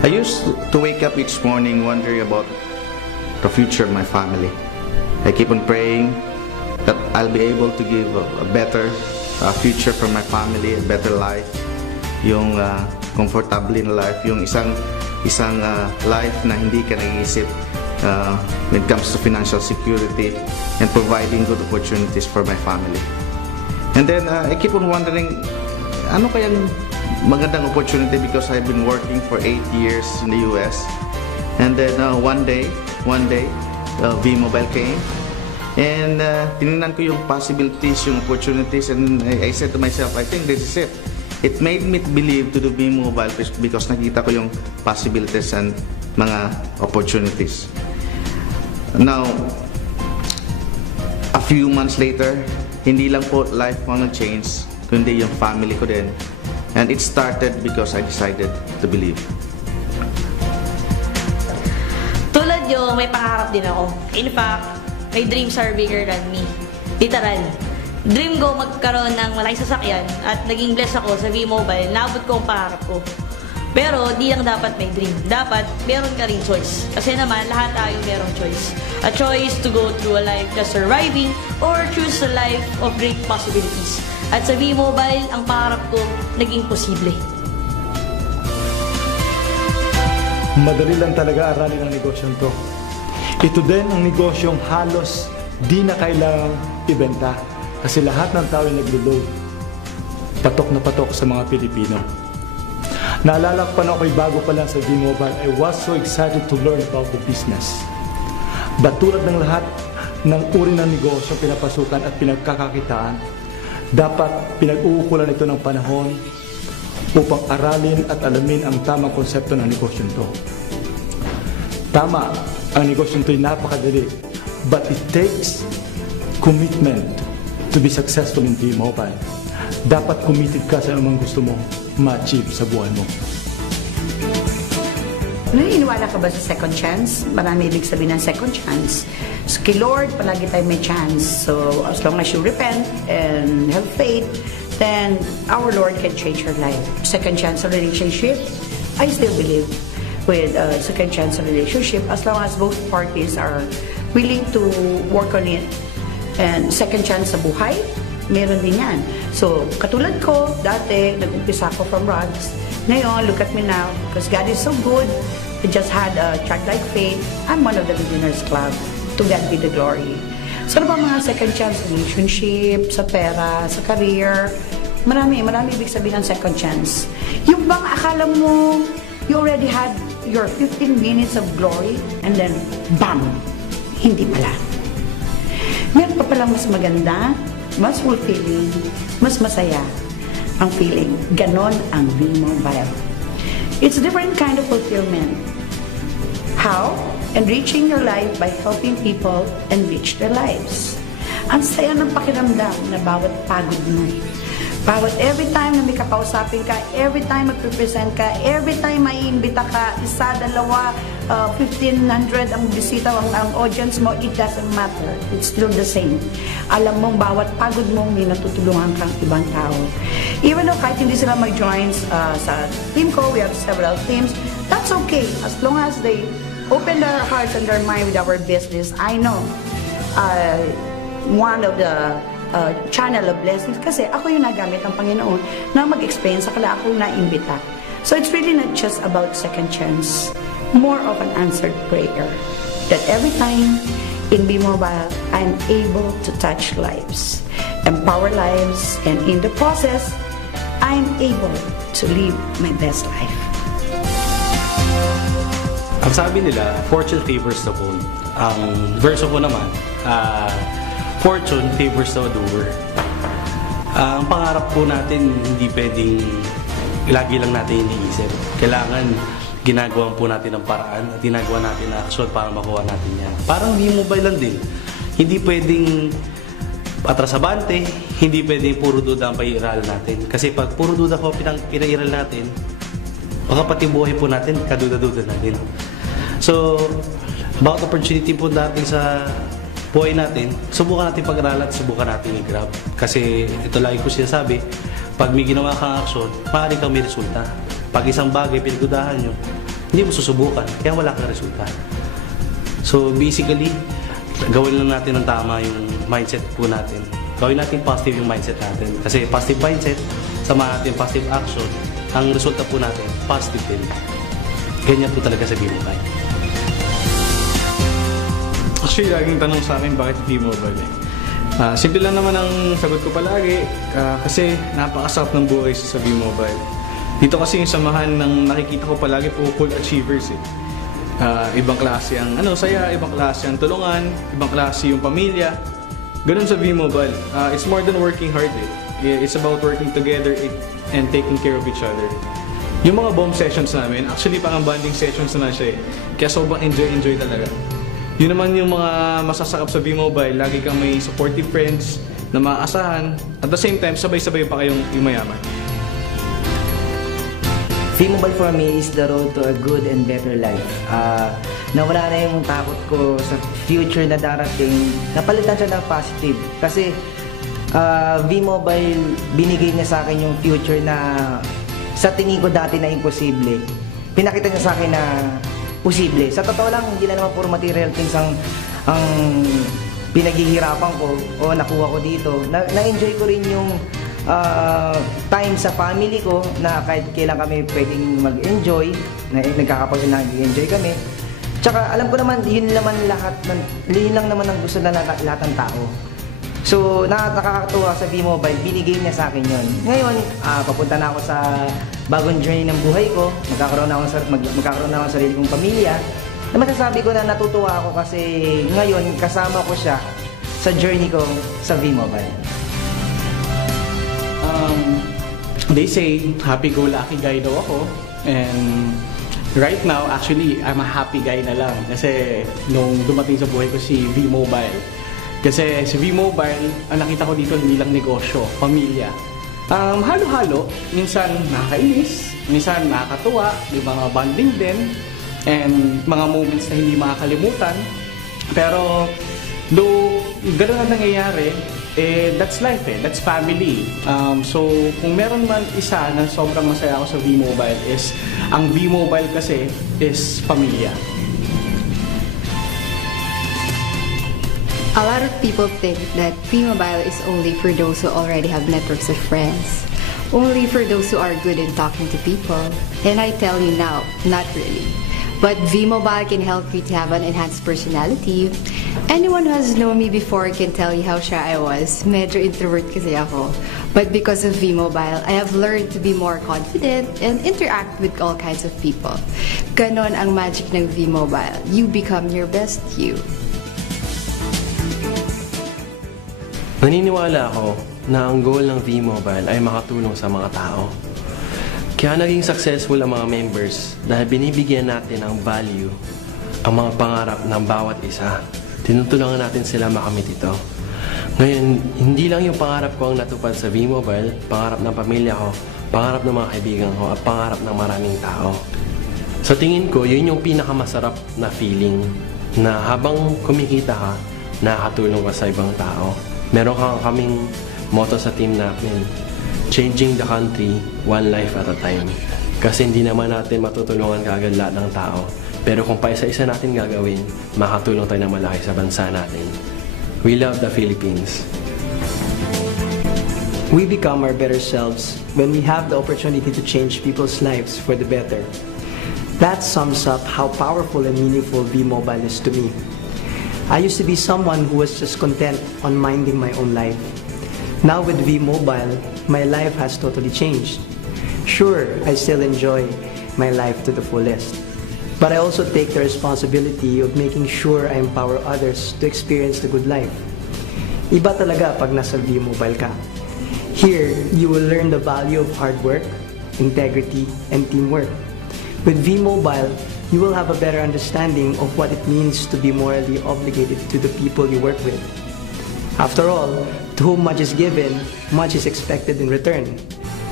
I used to wake up each morning wondering about the future of my family. I keep on praying that I'll be able to give a better future for my family, a better life, yung comfortable in life, yung isang life na hindi ka nag-iisip when it comes to financial security and providing good opportunities for my family. And then I keep on wondering, ano kayang magandang opportunity, because I've been working for 8 years in the US. And then one day, V-Mobile came. And tinignan ko yung possibilities, yung opportunities, and I said to myself, I think this is it. It made me believe to do V-Mobile because nakita ko yung possibilities and mga opportunities. Now, a few months later, hindi lang po life ko nag-change, kundi yung family ko din. And it started because I decided to believe. Tulad yung may pangarap din ako. In fact, my dreams are bigger than me. Literal. Dream ko magkaroon ng malaking sasakyan at naging blessed ako sa V-Mobile. Naabot ko ang pangarap ko. Pero di lang dapat may dream. Dapat meron ka rin choice. Kasi naman, lahat tayo merong choice. A choice to go through a life just surviving or choose a life of great possibilities. At sa V-Mobile, ang pangarap ko naging posible. Madali lang talaga aralin ang negosyong to. Ito din ang negosyong halos di na kailangang ibenta kasi lahat ng tao ay naglo-load. Patok na patok sa mga Pilipino. Naalala ko pa na ako'y bago pa lang sa V-Mobile, I was so excited to learn about the business. But tulad ng lahat ng uri ng negosyo pinapasukan at pinagkakakitaan, dapat pinag-uukulan ito ng panahon upang aralin at alamin ang tamang konsepto ng negosyo ito. Tama, ang negosyo ito ay napakadali, but it takes commitment to be successful in V-Mobile. Dapat committed ka sa anumang gusto mo ma-achieve sa buhay mo. Naniniwala ka ba sa second chance? Marami ibig sabihin ng second chance. So, kay Lord, palagi tayo may chance. So, as long as you repent and have faith, then our Lord can change your life. Second chance relationship, I still believe with second chance relationship as long as both parties are willing to work on it. And second chance sa buhay, meron din yan. So, katulad ko, dati, nag-umpisa ako from rags. Ngayon, look at me now, because God is so good. I just had a childlike faith. I'm one of the Millionaires Club. To God be the glory. So, ano ba mga second chance relationship, sa pera, sa career? Marami ibig sabihin ng second chance. Yung bang akala mo, you already had your 15 minutes of glory, and then, bam! Hindi pala. Meron pa palang mas maganda, mas fulfilling, mas masaya ang feeling. Ganon ang V-Mobile. It's a different kind of fulfillment. How? Enriching your life by helping people enrich their lives. Ang saya ng pakiramdam na bawat pagod mo. Bawat every time na may kakausapin ka, every time magpipresent ka, every time maiimbita ka, isa, dalawa, 1,500 ang bisita, ang audience mo, it doesn't matter. It's still the same. Alam mong bawat pagod mo, may natutulungan kang ibang tao. Even though kahit hindi sila mag-join sa team ko, we have several teams, that's okay. As long as they open their hearts and their mind with our business, I know one of the channel of blessings kasi ako yung nagamit ng Panginoon na mag-explain sa kanila, ako na-imbita. So it's really not just about second chance, more of an answered prayer that every time in V-Mobile, I'm able to touch lives, empower lives, and in the process, I'm able to live my best life. Ang sabi nila, fortune favors the bold. Ang verso ko naman, fortune favors the doer. Ang pangarap po natin, hindi pwedeng lagi lang natin iniisip. Kailangan ginagawa po natin ng paraan at ginagawa natin ng aksyon para makuha natin yan. Parang V-Mobile lang din. Hindi pwedeng atrasabante, hindi pwedeng puro duda ang pag-iiralan natin. Kasi pag puro duda po pinag-iiral natin, baka pati buhay po natin, kaduda-duda natin. So, about opportunity po natin sa buhay natin, subukan natin pag-aralan at subukan natin i-grab. Kasi ito lagi ko sinasabi, pag may ginawa kang aksyon, maaari kang may resulta. Pag isang bagay pinagdudahan nyo, hindi mo susubukan, kaya wala kang resulta. So basically, gawin lang natin ng tama yung mindset po natin. Gawin natin positive yung mindset natin. Kasi positive mindset, sama natin positive action, ang resulta po natin, positive din. Ganyan po talaga sa V-Mobile. Actually, laging tanong sa akin bakit V-Mobile eh. Simple lang naman ang sagot ko palagi kasi napakasarap ng buhay sa V-Mobile. Dito kasi yung samahan ng nakikita ko palagi po full achievers eh. Ibang klase ang saya, ibang klase ang tulungan, ibang klase yung pamilya. Ganun sa V-Mobile. It's more than working hard eh. It's about working together and taking care of each other. Yung mga bomb sessions namin, actually parang bonding sessions na siya eh. Kaya sobrang enjoy talaga. Yun naman yung mga masasakap sa V-Mobile, lagi kang may supportive friends na maaasahan. At the same time, sabay-sabay pa kayong yumayaman. V-Mobile for me is the road to a good and better life. Nawala na yung takot ko sa future na darating. Napalitan siya ng positive. Kasi V-Mobile, binigay niya sa akin yung future na sa tingin ko dati na imposible. Pinakita niya sa akin na posible. Sa totoo lang, hindi lang naman puro material things ang pinaghihirapan ko o nakuha ko dito. Na-enjoy ko rin yung time sa family ko na kahit kailan kami pwedeng mag-enjoy, na nag-enjoy kami. Tsaka alam ko naman, yun lang naman ang gusto na lahat ng tao. So, nakakatuwa sa V-Mobile, binigay niya sa akin yun. Ngayon, papunta na ako sa bagong journey ng buhay ko, magkakaroon na ako ng sarili kong pamilya. Na masasabi ko na natutuwa ako kasi ngayon, kasama ko siya sa journey ko sa V-Mobile. They say, happy-go-lucky guy daw ako. And right now, actually, I'm a happy guy na lang. Kasi nung dumating sa buhay ko si V-Mobile. Kasi si V-Mobile, ang nakita ko dito hindi lang negosyo, pamilya. Halo-halo, minsan nakakainis, minsan nakakatuwa, may mga bonding din, and mga moments na hindi makakalimutan. Pero, though gano'n na nangyayari, that's life that's family. So, kung meron man isa na sobrang masaya ako sa V-Mobile is, ang V-Mobile kasi is pamilya. A lot of people think that V-Mobile is only for those who already have networks of friends. Only for those who are good in talking to people. And I tell you now, not really. But V-Mobile can help you to have an enhanced personality. Anyone who has known me before can tell you how shy I was. Medyo introvert kasi ako. But because of V-Mobile, I have learned to be more confident and interact with all kinds of people. Ganon ang magic ng V-Mobile. You become your best you. Naniniwala ako na ang goal ng V-Mobile ay makatulong sa mga tao. Kaya naging successful ang mga members dahil binibigyan natin ang value, ang mga pangarap ng bawat isa. Tinutulungan natin sila makamit ito. Ngayon, hindi lang yung pangarap ko ang natupad sa V-Mobile, pangarap ng pamilya ko, pangarap ng mga kaibigan ko, at pangarap ng maraming tao. Sa tingin ko, yun yung pinakamasarap na feeling na habang kumikita ka, nakakatulong ka sa ibang tao. Meron kaming motto sa team namin, changing the country, one life at a time. Kasi hindi naman natin matutulungan kaagad lahat ng tao. Pero kung paisa-isa natin gagawin, makatulong tayo ng malaki sa bansa natin. We love the Philippines. We become our better selves when we have the opportunity to change people's lives for the better. That sums up how powerful and meaningful V-Mobile is to me. I used to be someone who was just content on minding my own life. Now with V-Mobile, my life has totally changed. Sure, I still enjoy my life to the fullest. But I also take the responsibility of making sure I empower others to experience the good life. Iba talaga pag nasa V-Mobile ka. Here, you will learn the value of hard work, integrity, and teamwork. With V-Mobile, you will have a better understanding of what it means to be morally obligated to the people you work with. After all, to whom much is given, much is expected in return.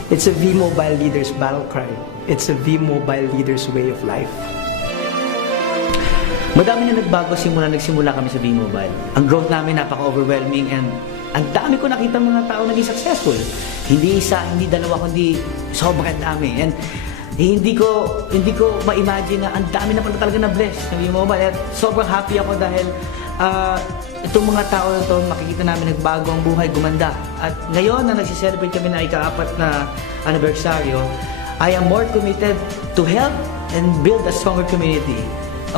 It's a V-Mobile leader's battle cry. It's a V-Mobile leader's way of life. Madami na nagbago simula nagsimula kami sa V-Mobile. Ang growth namin napaka-overwhelming and ang dami ko nakita mga tao naging successful. Hindi isa, hindi dalawa, kundi sobrang dami. And hindi ko ma-imagine na ang dami na pala talaga na bless ng V-Mobile. At sobrang happy ako dahil itong mga tao na to, makikita namin nagbago ang buhay, gumanda. At ngayon na nagsiselebrate kami na ika-4 na anibersaryo, I am more committed to help and build a stronger community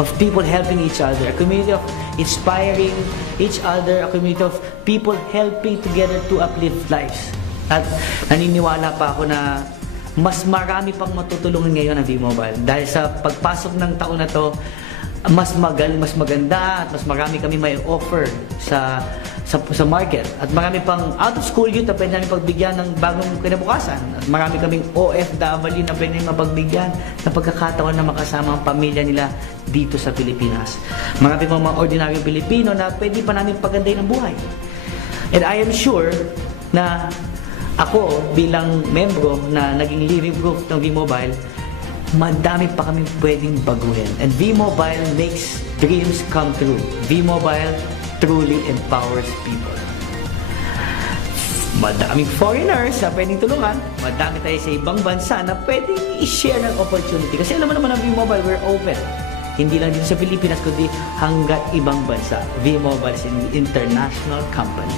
of people helping each other, a community of inspiring each other, a community of people helping together to uplift lives. At naniniwala pa ako na mas marami pang matutulungan ngayon ang V-Mobile dahil sa pagpasok ng taon na to, mas maganda at mas marami kami may offer sa market at marami pang out of school youth na pwede namin pagbigyan ng bagong kinabukasan at marami kaming OFW na pwede namin mapagbigyan ng pagkakataon na makasama ang pamilya nila dito sa Pilipinas. Marami pang mga ordinaryong Pilipino na pwede pa namin pagandahin ang buhay. And I am sure na ako bilang membro na naging living proof ng V-Mobile, madami pa kami pwedeng baguhin. And V-Mobile makes dreams come true. V-Mobile truly empowers people. Madaming foreigners na pwedeng tulungan. Madami tayo sa ibang bansa na pwedeng i-share ng opportunity. Kasi alam mo naman ang V-Mobile, we're open. Hindi lang dito sa Pilipinas, kundi hanggat ibang bansa. V-Mobile is an international company.